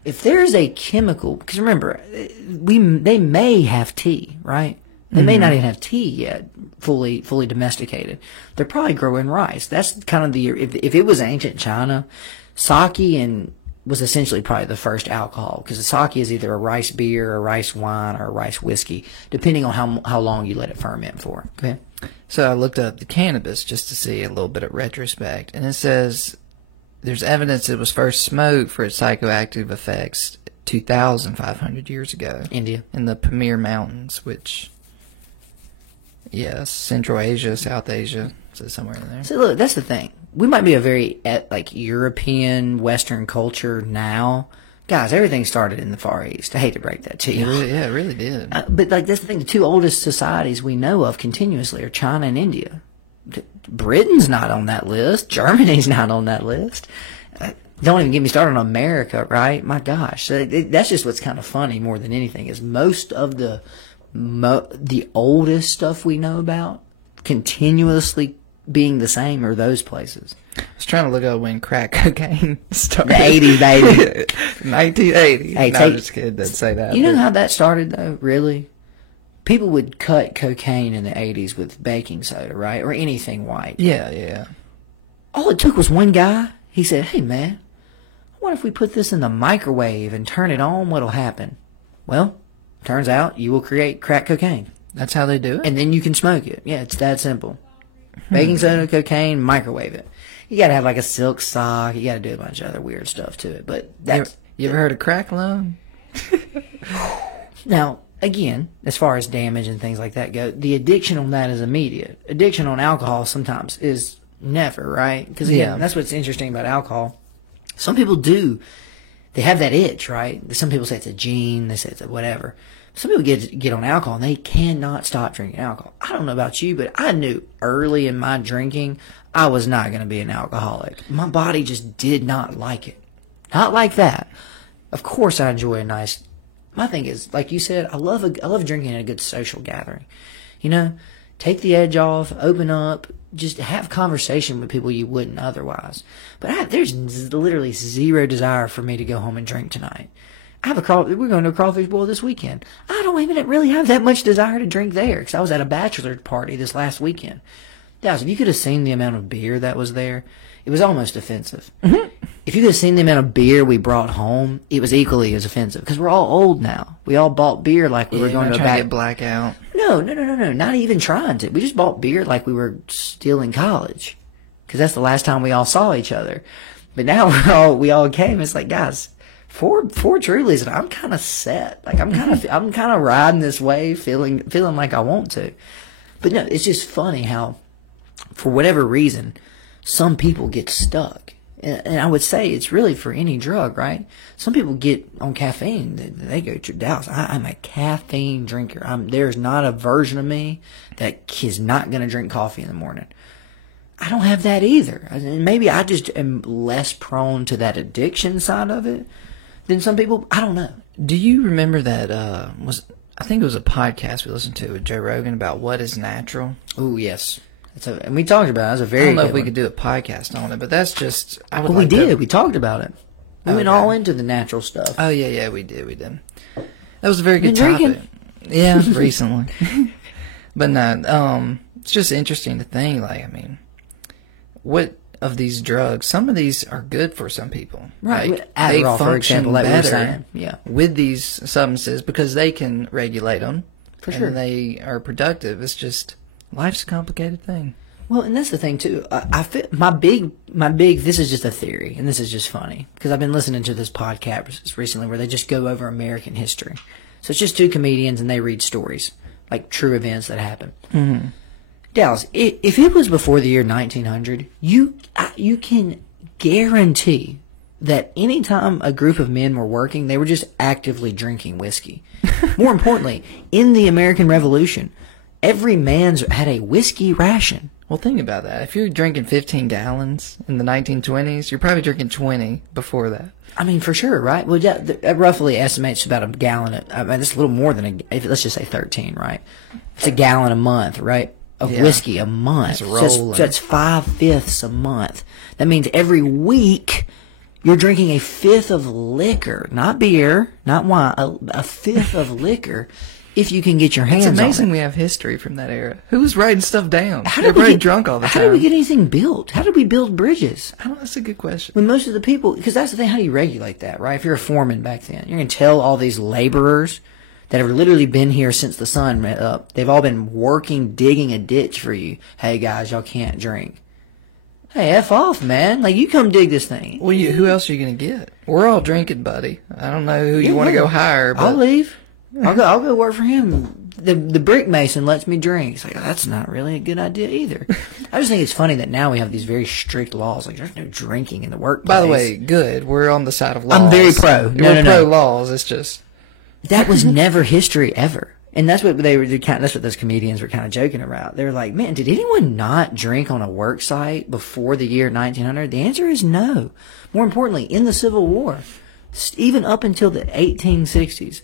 If there's a chemical, because remember, they may have tea, right? They may not even have tea yet, fully domesticated. They're probably growing rice. That's kind of if it was ancient China, sake was essentially probably the first alcohol, because the sake is either a rice beer, a rice wine, or a rice whiskey, depending on how long you let it ferment for. Okay. So I looked up the cannabis just to see a little bit of retrospect, and it says there's evidence it was first smoked for its psychoactive effects 2,500 years ago. India. In the Pamir Mountains, which, yes, Central Asia, South Asia, so somewhere in there. So look, that's the thing. We might be a very European Western culture now, Guys, everything started in the Far East. I hate to break that to you. It really did. But like that's the thing. The two oldest societies we know of continuously are China and India. Britain's not on that list. Germany's not on that list. Don't even get me started on America, right? My gosh, that's just what's kind of funny more than anything is most of the oldest stuff we know about continuously being the same are those places. I was trying to look up when crack cocaine started. The 80s, baby. 1980. Hey, no, I'm just kidding. Didn't say that. You know how that started, though, really? People would cut cocaine in the 80s with baking soda, right? Or anything white. Yeah. All it took was one guy. He said, hey, man, what if we put this in the microwave and turn it on? What'll happen? Well, turns out you will create crack cocaine. That's how they do it? And then you can smoke it. Yeah, it's that simple. Baking soda, cocaine, microwave it. You gotta have like a silk sock. You gotta do a bunch of other weird stuff to it. But that's... You ever heard of crack lung? Now, again, as far as damage and things like that go, the addiction on that is immediate. Addiction on alcohol sometimes is never, right? Because, again, that's what's interesting about alcohol. Some people do. They have that itch, right? Some people say it's a gene. They say it's a whatever. Some people get on alcohol and they cannot stop drinking alcohol. I don't know about you, but I knew early in my drinking I was not going to be an alcoholic. My body just did not like it. Not like that. Of course I enjoy a nice... My thing is, like you said, I love drinking at a good social gathering. You know, take the edge off, open up, just have conversation with people you wouldn't otherwise. But there's literally zero desire for me to go home and drink tonight. We're going to a crawfish boil this weekend. I don't even really have that much desire to drink there because I was at a bachelor party this last weekend. Guys, if you could have seen the amount of beer that was there, it was almost offensive. Mm-hmm. If you could have seen the amount of beer we brought home, it was equally as offensive because we're all old now. We all bought beer like we were going to get blackout. No. Not even trying to. We just bought beer like we were still in college because that's the last time we all saw each other. But now we all came. It's like, guys, four Trulies, and I'm kind of set. Like I'm kind of riding this wave, feeling like I want to. But no, it's just funny how, for whatever reason, some people get stuck. And I would say it's really for any drug, right? Some people get on caffeine. They go to Dallas. I'm a caffeine drinker. There's not a version of me that is not going to drink coffee in the morning. I don't have that either. And maybe I just am less prone to that addiction side of it than some people. I don't know. Do you remember that I think it was a podcast we listened to with Joe Rogan about what is natural? Oh, yes. And we talked about it. It was a very I don't know if we could do a podcast on it, but that's just... we did. We talked about it. We went all into the natural stuff. Oh, yeah, we did. That was a very good topic. Yeah, recently. But no, it's just interesting to think, like, I mean, what of these drugs, some of these are good for some people. Right. Like, Adderall, they function for example, like better yeah. with these substances because they can regulate them. For sure. And they are productive. It's just... Life's a complicated thing. Well, and that's the thing too. I feel my big. This is just a theory, and this is just funny because I've been listening to this podcast recently where they just go over American history. So it's just two comedians and they read stories like true events that happened. Mm-hmm. Dallas, if it was before the year 1900, you can guarantee that anytime a group of men were working, they were just actively drinking whiskey. More importantly, in the American Revolution, every man's had a whiskey ration. Well, think about that. If you're drinking 15 gallons in the 1920s, you're probably drinking 20 before that. I mean, for sure, right? Well, that roughly estimates about a gallon. I mean, it's a little more than let's just say 13, right? It's a gallon a month, right? Of whiskey a month. So that's 5/5 a month. That means every week you're drinking a fifth of liquor, not beer, not wine, a fifth of liquor. If you can get your hands on it. It's amazing we have history from that era. Who was writing stuff down? Everybody drunk all the time. How did we get anything built? How did we build bridges? I don't know. That's a good question. When most of the people, because that's the thing, how do you regulate that, right? If you're a foreman back then, you're going to tell all these laborers that have literally been here since the sun went up. They've all been working, digging a ditch for you. Hey, guys, y'all can't drink. Hey, F off, man. Like, you come dig this thing. Well, who else are you going to get? We're all drinking, buddy. I don't know who you want to go hire. But I'll leave. I'll go work for him the brick mason lets me drink. It's like, oh, that's not really a good idea either. I just think it's funny that now we have these very strict laws. Like, there's no drinking in the workplace. By the way, good. We're on the side of laws. I'm very pro. We're pro laws. It's just that was never history ever. And that's what that's what those comedians were kind of joking about. They were like, man, did anyone not drink on a work site before the year 1900? The answer is no. More importantly, in the Civil War, even up until the 1860s,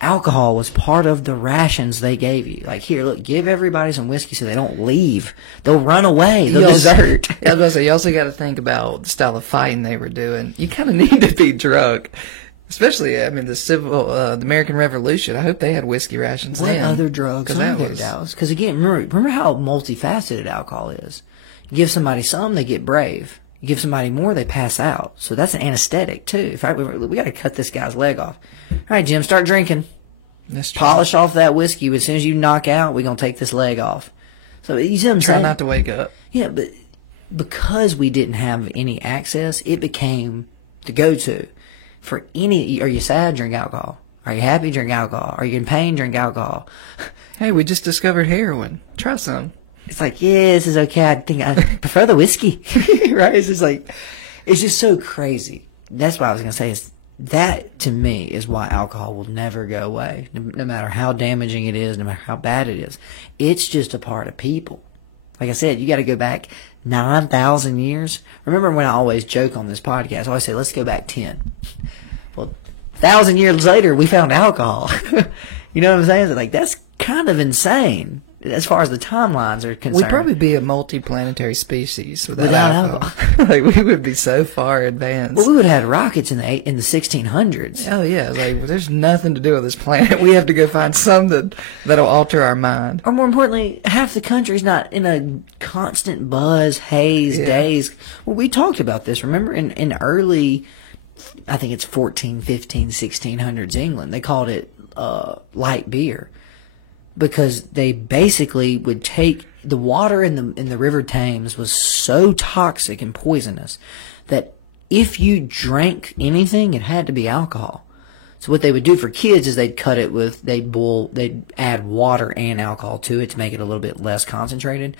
alcohol was part of the rations they gave you. Like, here, look, give everybody some whiskey so they don't leave. They'll run away. They'll desert. I was going to say, you also got to think about the style of fighting they were doing. You kind of need to be drunk. Especially, I mean, the American Revolution. I hope they had whiskey rations what then. What other drugs are there, Dallas? Because, again, remember how multifaceted alcohol is. You give somebody some, they get brave. You give somebody more, they pass out. So that's an anesthetic, too. We got to cut this guy's leg off. All right, Jim, start drinking. Polish off that whiskey. As soon as you knock out, we're going to take this leg off. So you see what I'm saying? Try not to wake up. Yeah, but because we didn't have any access, it became the go-to. For any, are you sad? Drink alcohol. Are you happy? Drink alcohol. Are you in pain? Drink alcohol. Hey, we just discovered heroin. Try some. It's like, yeah, this is okay. I think I prefer the whiskey. Right? It's just like, it's just so crazy. That's what I was going to say is that to me is why alcohol will never go away. No matter how damaging it is, no matter how bad it is. It's just a part of people. Like I said, you got to go back 9,000 years. Remember when I always joke on this podcast, I always say, let's go back 10. Well, 1,000 years later, we found alcohol. You know what I'm saying? So, like, that's kind of insane as far as the timelines are concerned. We'd probably be a multi-planetary species without alcohol. Like, we would be so far advanced. Well, we would have had rockets in the 1600s. Oh, yeah. Like, there's nothing to do with this planet. We have to go find something that'll alter our mind. Or more importantly, half the country's not in a constant buzz, haze, days. Well, we talked about this, remember? In early, I think it's 14, 15, 1600s England, they called it light beer. Because they basically would take the water in the River Thames was so toxic and poisonous that if you drank anything, it had to be alcohol. So what they would do for kids is they'd cut it with they'd add water and alcohol to it to make it a little bit less concentrated.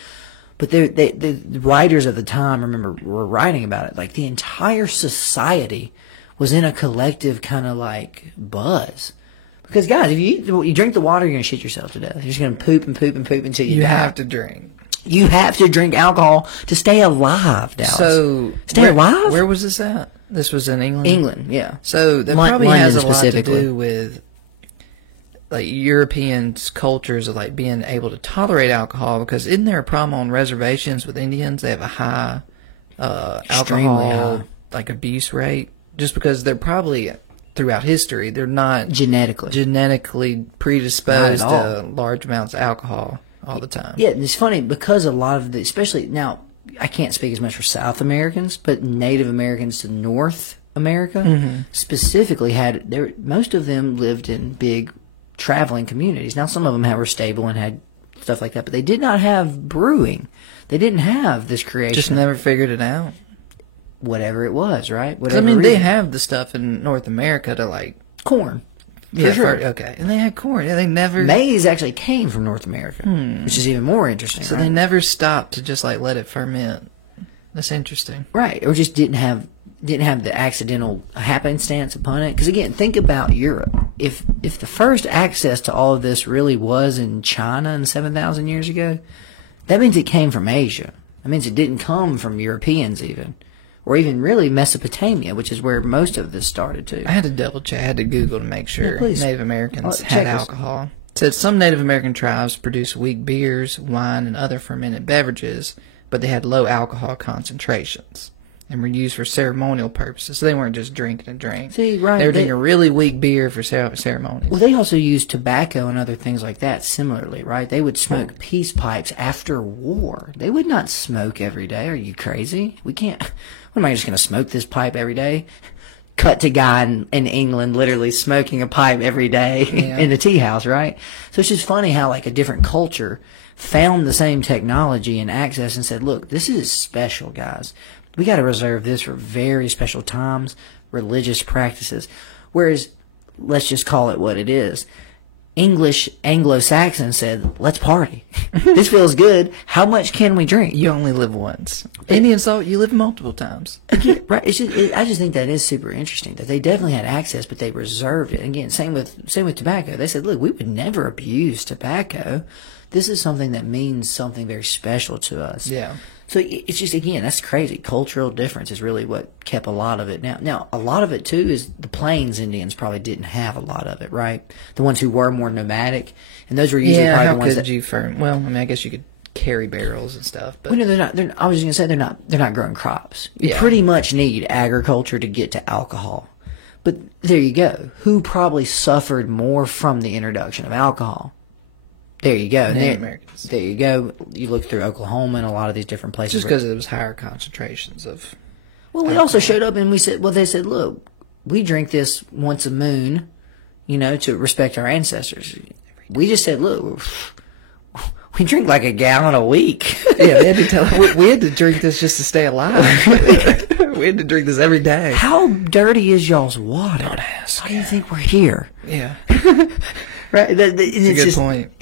But the writers of the time, remember, were writing about it. Like the entire society was in a collective kind of like buzz. Because, guys, if you drink the water, you're going to shit yourself to death. You're just going to poop and poop and poop until you die. have to drink. You have to drink alcohol to stay alive, Dallas. So, stay alive? Where was this at? This was in England? England, yeah. So, that probably has a lot to do with, like, Europeans' cultures of, like, being able to tolerate alcohol. Because isn't there a problem on reservations with Indians? They have a high alcohol, like, abuse rate. Just because they're probably... Throughout history, they're not genetically predisposed to large amounts of alcohol all the time. Yeah, it's funny because a lot of especially now, I can't speak as much for South Americans, but Native Americans to North America specifically most of them lived in big traveling communities. Now, some of them were stable and had stuff like that, but they did not have brewing. They didn't have this creation. Just never figured it out. Whatever it was, right? Whatever. I mean, they have the stuff in North America to like corn. Yeah, sure. Okay. And they had corn. Yeah, they never. Maize actually came from North America, which is even more interesting. So right? they never stopped to just like let it ferment. That's interesting, right? Or just didn't have the accidental happenstance upon it. Because again, think about Europe. If the first access to all of this really was in China and 7,000 years ago, that means it came from Asia. That means it didn't come from Europeans even. Or even really Mesopotamia, which is where most of this started too. I had to double check. I had to Google to make sure Native Americans had check alcohol. It said some Native American tribes produce weak beers, wine, and other fermented beverages, but they had low alcohol concentrations and were used for ceremonial purposes. So they weren't just drinking a drink. See, right. They were drinking a really weak beer for ceremonies. Well, they also used tobacco and other things like that similarly, right? They would smoke peace pipes after war. They would not smoke every day. Are you crazy? We can't... What am I just going to smoke this pipe every day? Cut to guy in England literally smoking a pipe every day in a tea house, right? So it's just funny how like a different culture found the same technology and access and said, look, this is special, guys. We got to reserve this for very special times, religious practices. Whereas, let's just call it what it is. English Anglo-Saxon said, let's party. This feels good. How much can we drink? You only live once. Indian salt, you live multiple times. Again, right? I just think that is super interesting that they definitely had access, but they reserved it. Again, same with tobacco. They said, look, we would never abuse tobacco. This is something that means something very special to us. Yeah. So it's just, again, that's crazy. Cultural difference is really what kept a lot of it. Now, a lot of it, too, is the Plains Indians probably didn't have a lot of it, right? The ones who were more nomadic. And those were usually probably the ones that... Well, I mean, I guess you could carry barrels and stuff, but... Well, no, they're not. I was just going to say they're not growing crops. You pretty much need agriculture to get to alcohol. But there you go. Who probably suffered more from the introduction of alcohol? There you go. Native Americans. There you go. You look through Oklahoma and a lot of these different places. Just because it was higher concentrations of... Well, we also showed up and we said, well, they said, look, we drink this once a moon, to respect our ancestors. We just said, look, we drink like a gallon a week. Yeah, they had to tell we had to drink this just to stay alive. We had to drink this every day. How dirty is y'all's water? Don't ask. How do you think we're here? Yeah. Right, It's a good point.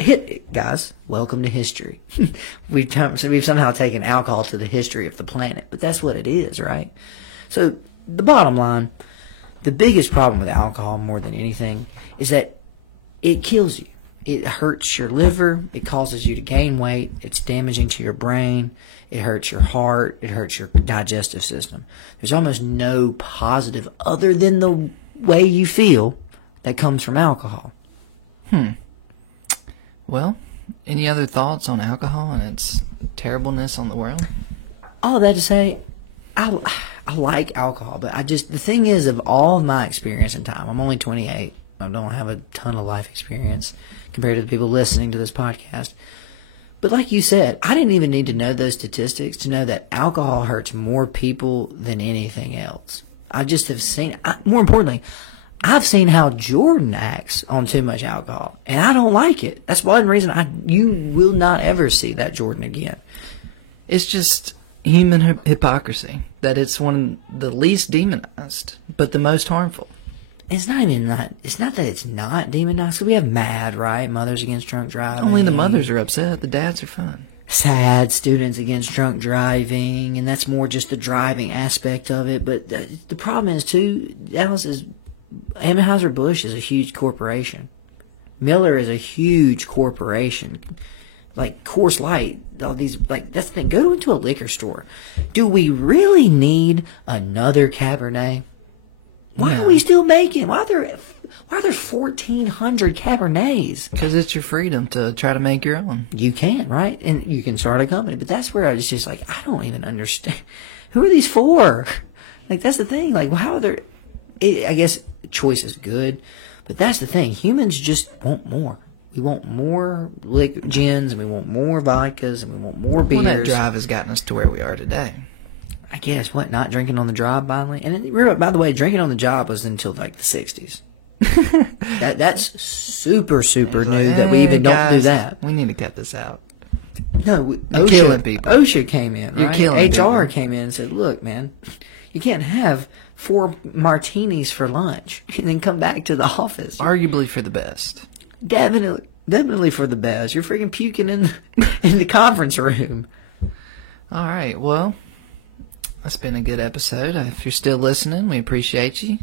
Guys, welcome to history. We've somehow taken alcohol to the history of the planet, but that's what it is, right? So the bottom line, the biggest problem with alcohol more than anything is that it kills you. It hurts your liver. It causes you to gain weight. It's damaging to your brain. It hurts your heart. It hurts your digestive system. There's almost no positive other than the way you feel that comes from alcohol. Well, any other thoughts on alcohol and its terribleness on the world? All that to say, I like alcohol, but the thing is, of all of my experience in time, I'm only 28. I don't have a ton of life experience compared to the people listening to this podcast. But like you said, I didn't even need to know those statistics to know that alcohol hurts more people than anything else. I just have seen, more importantly, I've seen how Jordan acts on too much alcohol, and I don't like it. That's one reason you will not ever see that Jordan again. It's just human hypocrisy that it's one of the least demonized, but the most harmful. It's not that it's not demonized. We have MAD, right? Mothers Against Drunk Driving. Only the mothers are upset. The dads are fine. SAD, Students Against Drunk Driving, and that's more just the driving aspect of it. But the problem is, too, Dallas is... Anheuser-Busch is a huge corporation. Miller is a huge corporation. Like Coors Light, all these, like, that's the thing. Go into a liquor store. Do we really need another Cabernet? Why are we still making? Why are there 1,400 Cabernets? Because it's your freedom to try to make your own. You can, right? And you can start a company. But that's where I was just like, I don't even understand. Who are these for? Like, that's the thing. Like, how are there... I guess choice is good, but that's the thing. Humans just want more. We want more gins, and we want more vodkas, and we want more beers. Well, that drive has gotten us to where we are today. I guess, not drinking on the job finally? And by the way, drinking on the job was until like the 60s. That's super, super new that we even don't do that. We need to cut this out. No, You're killing people. OSHA came in, right? You're killing HR people. came in and said, look, man, you can't have 4 martinis for lunch and then come back to the office. Arguably for the best. Definitely for the best. You're freaking puking in the conference room. All right, well, that's been a good episode. If you're still listening, we appreciate you.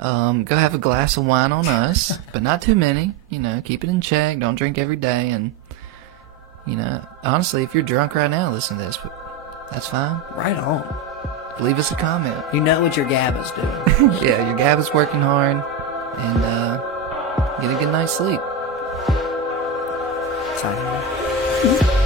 Go have a glass of wine on us, but not too many. Keep it in check. Don't drink every day. And, honestly, if you're drunk right now, listen to this. That's fine. Right on. Leave us a comment. You know what your gab is doing. Yeah, your gab is working hard. And get a good night's sleep. Signing off.